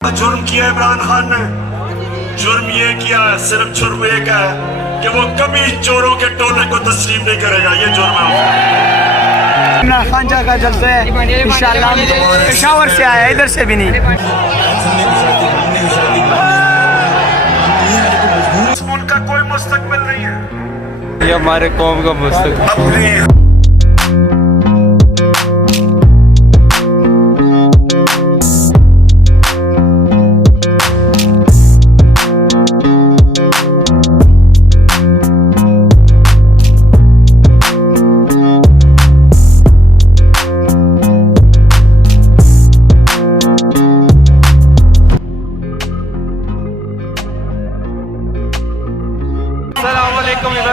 जुर्म किया इमरान खान ने। जुर्म ये किया है, सिर्फ जुर्म एक है कि वो कभी चोरों के टोले को तस्लीम नहीं करेगा। ये जुर्म है। इमरान खान का जलसे इंशाअल्लाह पेशावर से आया, इधर से भी नहीं। इस मुल्क का कोई मुस्तकबिल नहीं है। ये हमारे कौम का मुस्तकबिल। अपनी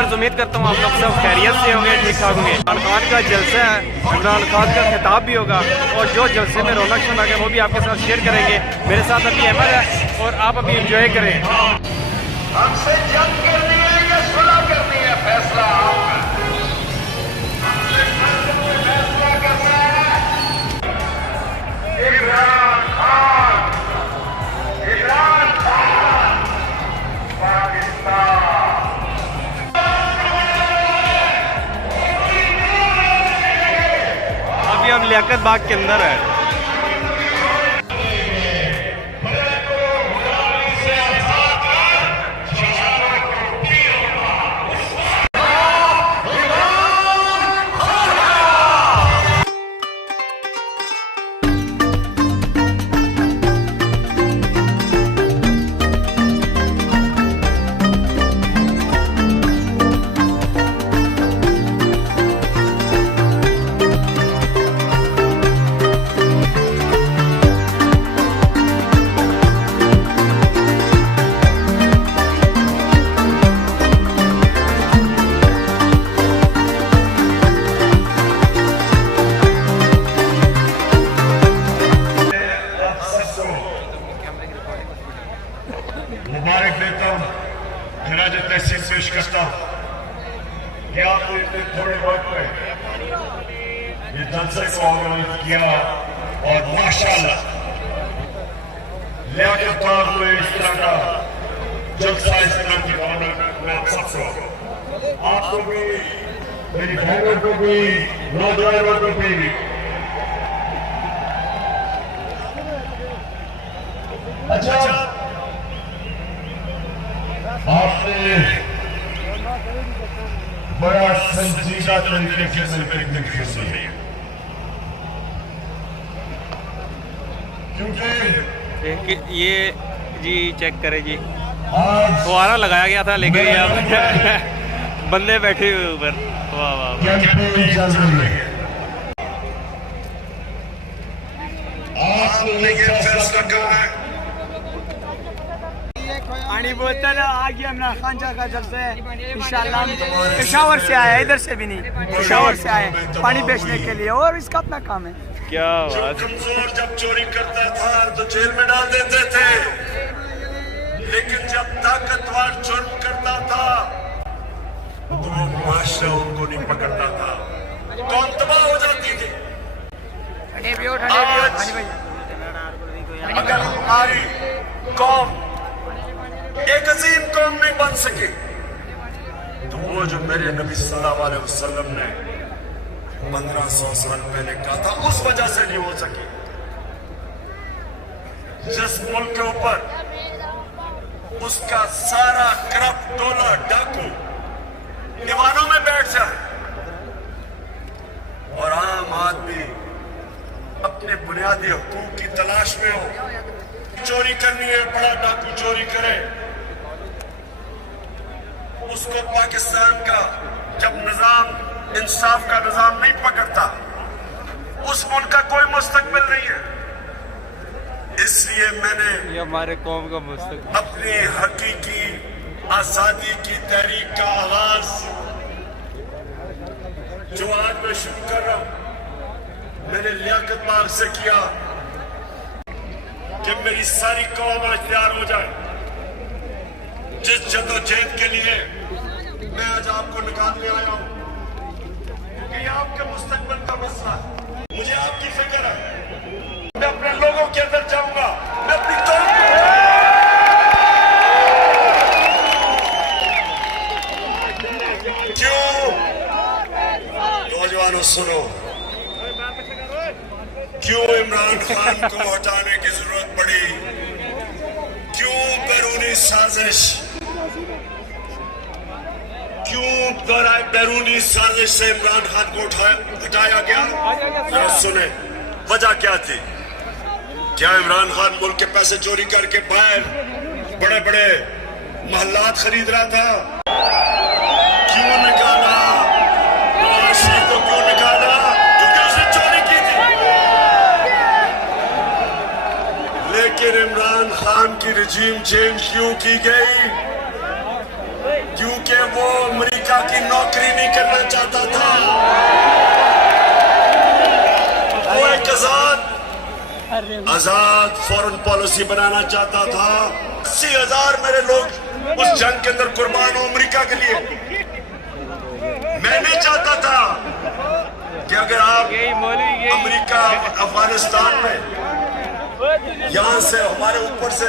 उम्मीद करता हूँ आप लोग सब खैरियत से होंगे, ठीक ठाक होंगे। इमरान खान का जलसा है, इमरान खान का खिताब भी होगा और जो जलसे में रौनक शौनक है वो भी आपके साथ शेयर करेंगे। मेरे साथ अभी अहमद है और आप अभी एंजॉय करें। हमसे जंग करनी है या सुलह करनी है, फैसला आपका। हमसे फैसला करना है। इमरान खान, इमरान खान, पाकिस्तान। अभी हम लियाकत बाग के अंदर है। मुबारक देता हूँ, खराज तहसीन पेश करता हूँ कि आपने इतने थोड़े वक्त में ये जलसे को ऑर्गेनाइज किया और माशाल्लाह लियाकत बाग में इस तरह का जलसा, इस तरह की रौनक मैं आप सबको, आपको भी, मेरी बहनों को भी, नौजवानों को भी अच्छा आपने बड़ा संजीदा तरीके से पिकनिक शुरू की, क्योंकि ये जी चेक करें जी, आज फुहारा लगाया गया था लेकिन यहाँ बंदे बैठे हुए ऊपर। वाह वाह वाह। कैंपेन चल रही है। आपने ये फैसला करना है। पानी बोतल आ गया इमरान खान का जलसे इंशाअल्लाह पेशावर से आया, इधर से भी नहीं। पेशावर से आया पानी बेचने के लिए और इसका अपना काम है। क्या बात। कमजोर जब चोरी करता था तो जेल में डाल देते थे, लेकिन जब ताकतवर जुर्म करता था तो माशरा उनको नहीं पकड़ता था, कौन तबाह हो जाती थी। आज अगर हमारी कौम एक अजीम कौम नहीं बन सके तो वो जो मेरे नबी सल्लल्लाहु अलैहि वसल्लम ने 1500 साल पहले कहा था, उस वजह से नहीं हो सके। जिस मुल्क के ऊपर उसका सारा करप्ट टोला डाकू दीवानों में बैठ जाए और आम आदमी अपने बुनियादी हकूक की तलाश में हो, चोरी करनी है, बड़ा डाकू चोरी करे, उसको पाकिस्तान का जब निजाम इंसाफ का निजाम नहीं पकड़ता, उस मुल्क का कोई मुस्तकबिल नहीं है। इसलिए मैंने ये हमारे कौम का मुस्तकबिल। अपनी हकीकी आजादी की तहरीक का आगाज जो आज मैं शुरू कर रहा हूं, मैंने लियाकत बाग से किया कि मेरी सारी कौम आज तैयार हो जाए। जिस जदोजहद के लिए मैं आज आपको निकालने आया हूं, क्योंकि ये आपके मुस्तकबिल का मसला है, मुझे आपकी फिक्र है। मैं अपने लोगों के अंदर जाऊंगा, मैं अपनी सुनो, क्यों इमरान खान को हटाने की जरूरत पड़ी, क्यों बैरूनी साजिश, क्यों बैरूनी साजिश से इमरान खान को हटाया गया? जरा सुने, वजह क्या थी? क्या इमरान खान मुल्क के पैसे चोरी करके बाहर बड़े बड़े महल्लात खरीद रहा था? क्यों निकाला नवाज शरीफ को? क्यों निकाला? क्योंकि उसने चोरी की थी। लेकिन इमरान खान की रिजीम चेंज क्यों की गई? क्योंकि वो अमेरिका की नौकरी नहीं करना चाहता था। वो एक आजाद फॉरेन पॉलिसी बनाना चाहता था। 80,000 मेरे लोग उस जंग के अंदर कुर्बान हो अमेरिका के लिए। मैं नहीं चाहता था कि अगर आप अमेरिका अफगानिस्तान में यहां से हमारे ऊपर से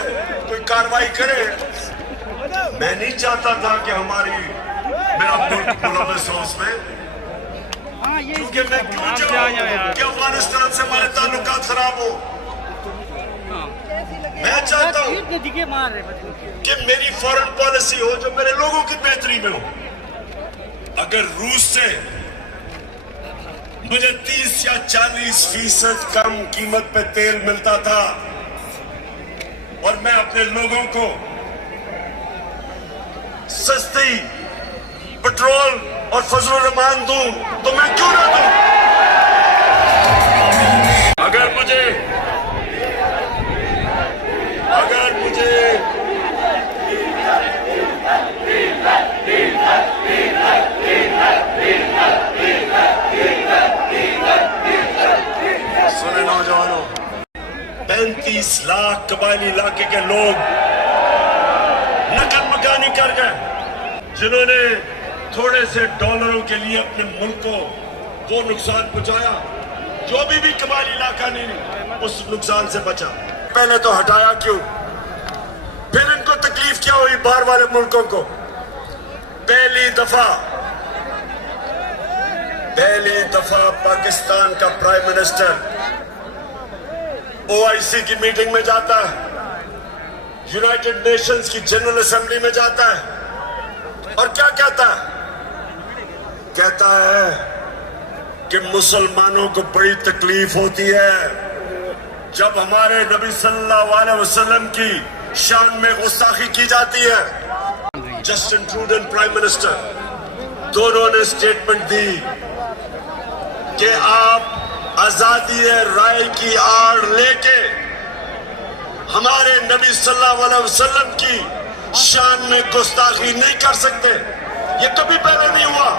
कोई कार्रवाई करे। मैं नहीं चाहता था कि मेरा मुल्क मुलव्वस हो उसमें, क्योंकि मैं क्यों चाहूं कि अफगानिस्तान से हमारे ताल्लुकात खराब हो। मैं चाहता हूं कि मेरी फॉरेन पॉलिसी हो जो मेरे लोगों की बेहतरी में हो। अगर रूस से मुझे 30 या 40% कम कीमत पे तेल मिलता था और मैं अपने लोगों को सस्ती पेट्रोल और फजलुर रहमान दूं, तो मैं क्यों ना दूं? अगर मुझे सुने नौजवानों, 35 लाख कबायली इलाके के लोग नकल मकानी कर गए, जिन्होंने थोड़े से डॉलरों के लिए अपने मुल्क को वो नुकसान पहुंचाया जो भी कबायली इलाका नहीं उस नुकसान से बचा। पहले तो हटाया क्यों? फिर इनको तकलीफ क्या हुई बाहर वाले मुल्कों को? पहली दफा पाकिस्तान का प्राइम मिनिस्टर OIC की मीटिंग में जाता है, यूनाइटेड नेशंस की जनरल असेंबली में जाता है और क्या कहता है? कहता है कि मुसलमानों को बड़ी तकलीफ होती है जब हमारे नबी सल्लल्लाहु अलैहि वसल्लम की शान में गुस्ताखी की जाती है। जस्टिन ट्रूडो प्राइम मिनिस्टर दोनों ने स्टेटमेंट दी कि आप आजादी राय की आड़ लेके हमारे नबी सल्लल्लाहु अलैहि वसल्लम की शान में गुस्ताखी नहीं कर सकते। ये कभी पहले नहीं हुआ।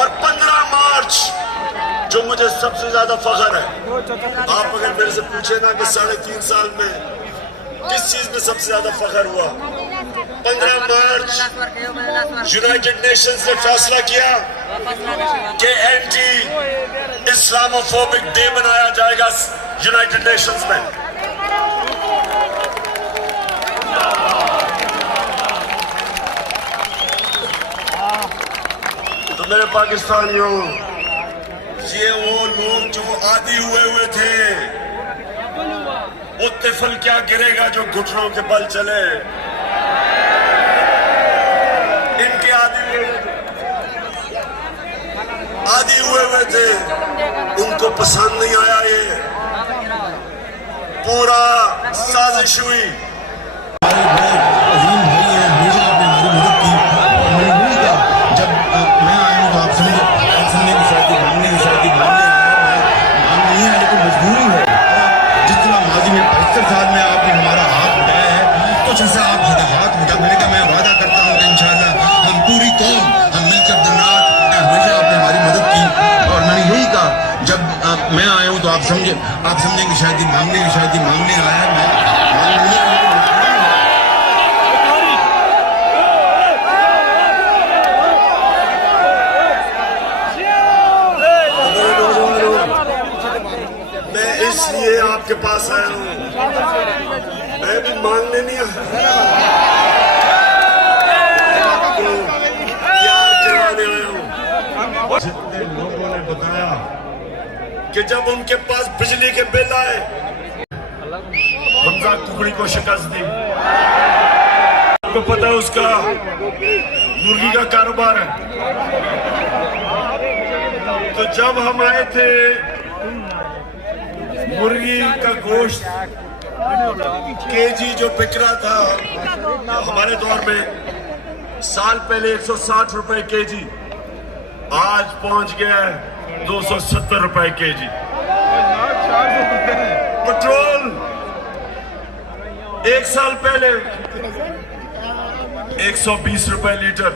और 15 मार्च जो मुझे सबसे ज्यादा फख्र है, आप अगर मेरे से पूछे ना कि 3.5 साल में किस चीज में सबसे ज्यादा फख्र हुआ, 15 मार्च यूनाइटेड नेशंस ने फैसला किया कि एंटी इस्लामोफोबिक डे बनाया जाएगा यूनाइटेड नेशंस में। तो मेरे पाकिस्तानियों, ये वो लोग जो आदी हुए थे, वो तिफल क्या गिरेगा जो घुटनों के बल चले। इनके आदी हुए थे, उनको पसंद नहीं आया। ये पूरा साजिश हुई। साल में आपने हमारा हाथ उठाया है, तो जैसा आप हाथ उठा, मैंने कहा मैं वादा करता हूँ कि इंशाल्लाह हम पूरी कौम हम मिलकर दिन रात हमेशा आपने हमारी मदद की। और मैंने यही कहा जब मैं आया हूँ तो आप समझेंगे शायद मांगने आया है। मैं इसलिए आपके पास आया हूँ, मैं भी मांगने नहीं आया, आपको प्यार करवाने आया हूँ। लोगों ने बताया कि जब उनके पास बिजली के बिल आए, हमजा कुकड़ी को शिकस्त दी। आपको पता है उसका मुर्गी का कारोबार है। तो जब हम आए थे, मुर्गी का गोश्त केजी जो बिक रहा था हमारे दौर में, साल पहले 160 रुपए केजी, आज पहुंच गया है 270 रुपए केजी। पेट्रोल एक साल पहले 120 रुपए लीटर,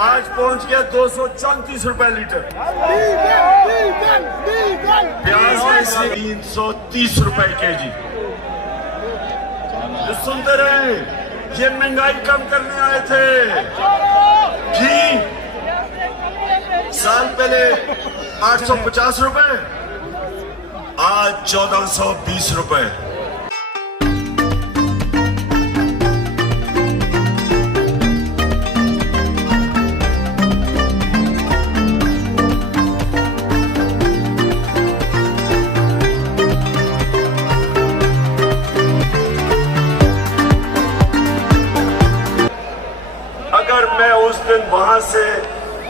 आज पहुंच गया 234 रुपए लीटर। प्याज 330 रुपए केजी। जो सुनते रहे, ये महंगाई कम करने आए थे। घी साल पहले 850 रुपए, आज 1420 रुपए। अगर मैं उस दिन वहां से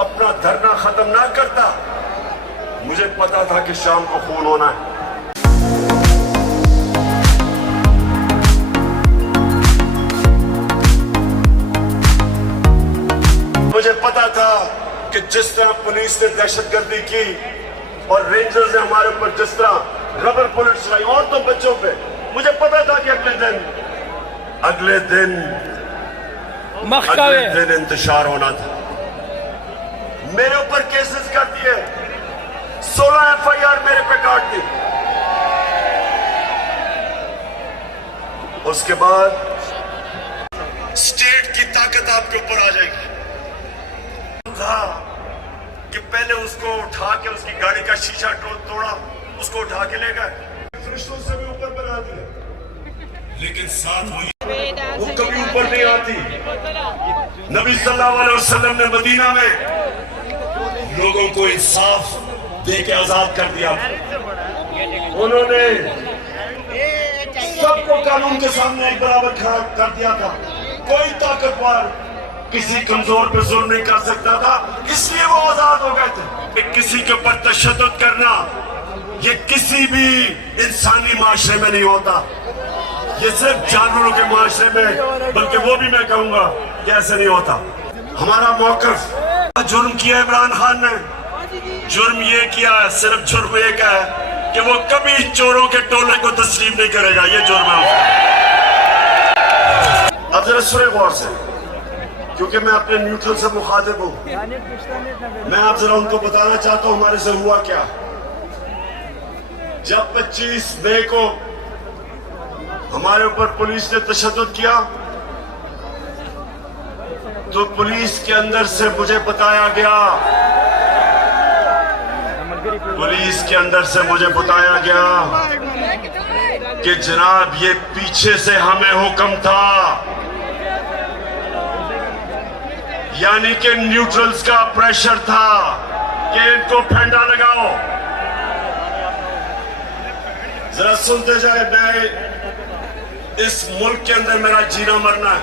अपना धरना खत्म ना करता, मुझे पता था कि शाम को खून होना है। मुझे पता था कि जिस तरह पुलिस ने दहशतगर्दी की और रेंजर्स ने हमारे ऊपर जिस तरह रबर बुलेट चलाई, और तो बच्चों पे, मुझे पता था कि अगले दिन इंतशार होना था। मेरे ऊपर केसेस कर दिए, 16 FIR मेरे पे काट दी। उसके बाद स्टेट की ताकत आपके ऊपर आ जाएगी। था कि पहले उसको उठा के उसकी गाड़ी का शीशा तोड़ा, उसको उठा के ले गए, फरिश्तों से भी ऊपर बना दिया, लेकिन साथ वो कभी ऊपर नहीं आती। नबी सल्लल्लाहु अलैहि वसल्लम ने मदीना में लोगों को इंसाफ दे के आजाद कर दिया। उन्होंने सबको कानून के सामने एक बराबर खड़ा कर दिया था। कोई ताकतवर किसी कमजोर पे जुल्म नहीं कर सकता था, इसलिए वो आजाद हो गए थे। किसी के ऊपर तशद्दुद करना ये किसी भी इंसानी माशरे में नहीं होता, ये सिर्फ जानवरों के माशरे में, बल्कि वो भी मैं कहूंगा कि ऐसे नहीं होता। हमारा मौकफ, जुर्म किया इमरान खान ने, जुर्म ये किया है, सिर्फ जुर्म एक है कि वो कभी चोरों के टोले को तस्लीम नहीं करेगा, ये जुर्म है उसका। अब जरा सुने गौर से, क्योंकि मैं अपने न्यूट्रल से मुखातिब हूं, मैं आप जरा उनको बताना चाहता हूं हमारे से हुआ क्या। जब 25 मई को हमारे ऊपर पुलिस ने तशद्दुद किया, तो पुलिस के अंदर से मुझे बताया गया, पुलिस के अंदर से मुझे बताया गया कि जनाब ये पीछे से हमें हुक्म था, यानी कि न्यूट्रल्स का प्रेशर था कि इनको फेंडा लगाओ। जरा सुनते जाए, मैं इस मुल्क के अंदर मेरा जीना मरना है,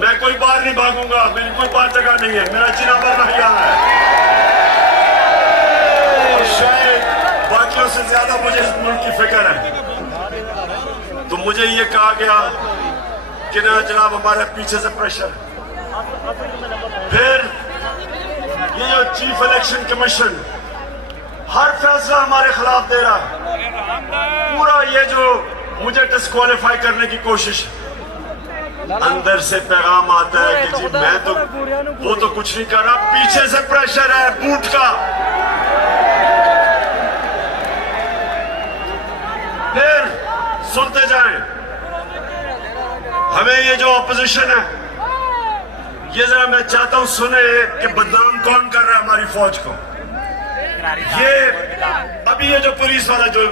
मैं कोई बाहर नहीं भागूंगा, मेरी कोई बाहर जगह नहीं है, मेरा जीना मरना यहाँ है। और शायद बाकियों से ज्यादा मुझे इस मुल्क की फिक्र है। तो मुझे ये कहा गया कि ना जनाब हमारे पीछे से प्रेशर। फिर ये जो चीफ इलेक्शन कमीशन हर फैसला हमारे खिलाफ दे रहा है, पूरा ये जो मुझे डिस्क्वालीफाई करने की कोशिश, अंदर से पैगाम आता है कि जी मैं तो, वो तो कुछ नहीं कर रहा, पीछे से प्रेशर है बूट का। फिर सुनते जाएं, हमें ये जो ऑपोजिशन है, ये जरा मैं चाहता हूं सुने कि बदनाम कौन कर रहा है हमारी फौज को। ये अभी ये जो पुलिस वाला जो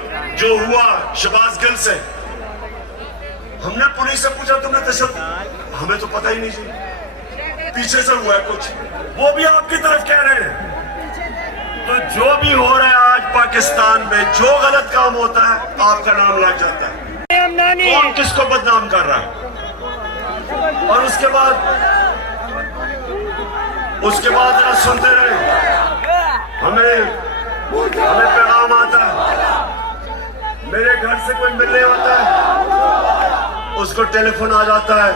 हुआ शहबाज गिल से, हमने पुलिस से पूछा तुमने तशद्दुद, हमें तो पता ही नहीं जी, पीछे से हुआ है कुछ, वो भी आपकी तरफ कह रहे हैं। तो तो जो भी हो रहा है आज पाकिस्तान में, जो गलत काम होता है आपका नाम लग जाता है। कौन किसको बदनाम कर रहा है? और उसके बाद जरा सुनते रहे। हमें पैगाम आता है, मेरे घर से कोई मिलने आता है, उसको टेलीफोन आ जाता है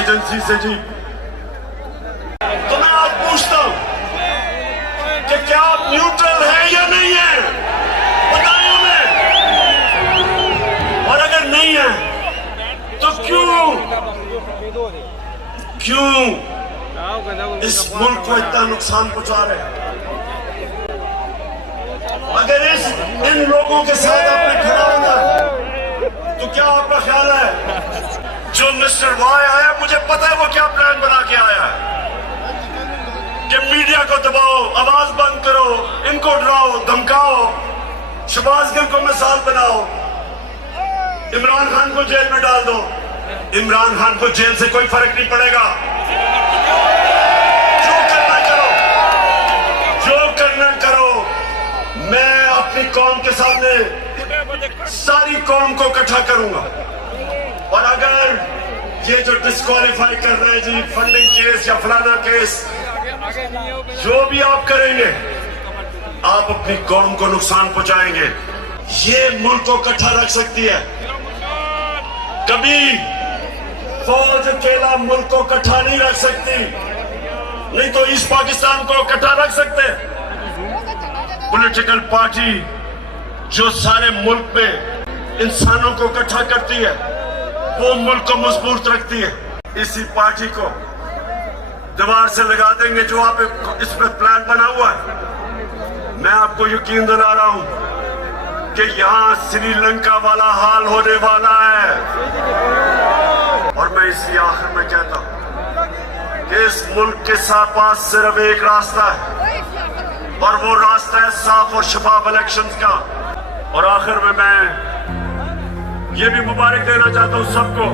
एजेंसी से, जी तो मैं आज पूछता हूं कि क्या आप न्यूट्रल हैं या नहीं है? बताएं हमें। और अगर नहीं है तो क्यों इस मुल्क को इतना नुकसान पहुंचा रहे हैं? अगर इन लोगों के साथ आपने खड़ा होना तो क्या आपका ख्याल है जो मिस्टर वाई आया, मुझे पता है वो क्या प्लान बना के आया है कि मीडिया को दबाओ, आवाज बंद करो, इनको डराओ धमकाओ, शहबाज गिल को मिसाल बनाओ, इमरान खान को जेल में डाल दो। इमरान खान को जेल से कोई फर्क नहीं पड़ेगा, जो करना करो, जो करना करो। मैं अपनी कौम के सामने सारी कौम को इकट्ठा करूंगा, और अगर ये जो डिस्क्वालीफाई कर रहे हैं जी, फंडिंग केस या फलाना केस, जो भी आप करेंगे आप अपनी कौम को नुकसान पहुंचाएंगे। ये मुल्क को इकट्ठा रख सकती है, कभी फौज अकेला मुल्क को इकट्ठा नहीं रख सकती, नहीं तो ईस्ट पाकिस्तान को इकट्ठा रख सकते। पॉलिटिकल पार्टी जो सारे मुल्क में इंसानों को इकट्ठा करती है वो मुल्क को मजबूत रखती है। इसी पार्टी को दीवार से लगा देंगे जो आप इस पर प्लान बना हुआ है। मैं आपको यकीन दिला रहा हूं कि यहां श्रीलंका वाला हाल होने वाला है। और मैं इसी आखिर में कहता हूं कि इस मुल्क के पास सिर्फ एक रास्ता है, और वो रास्ता है साफ और शफाफ इलेक्शंस का। और आखिर में मैं ये भी मुबारक देना चाहता हूं सबको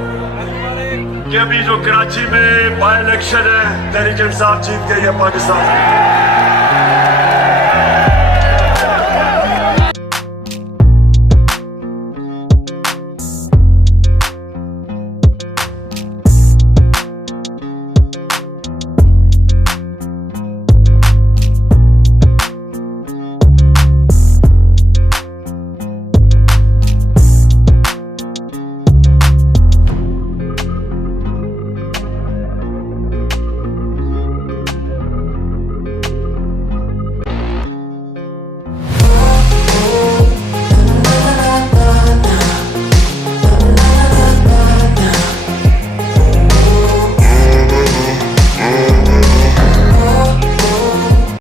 कि अभी जो कराची में बाई इलेक्शन है, तहरीक इंसाफ जीत गई है पाकिस्तान में।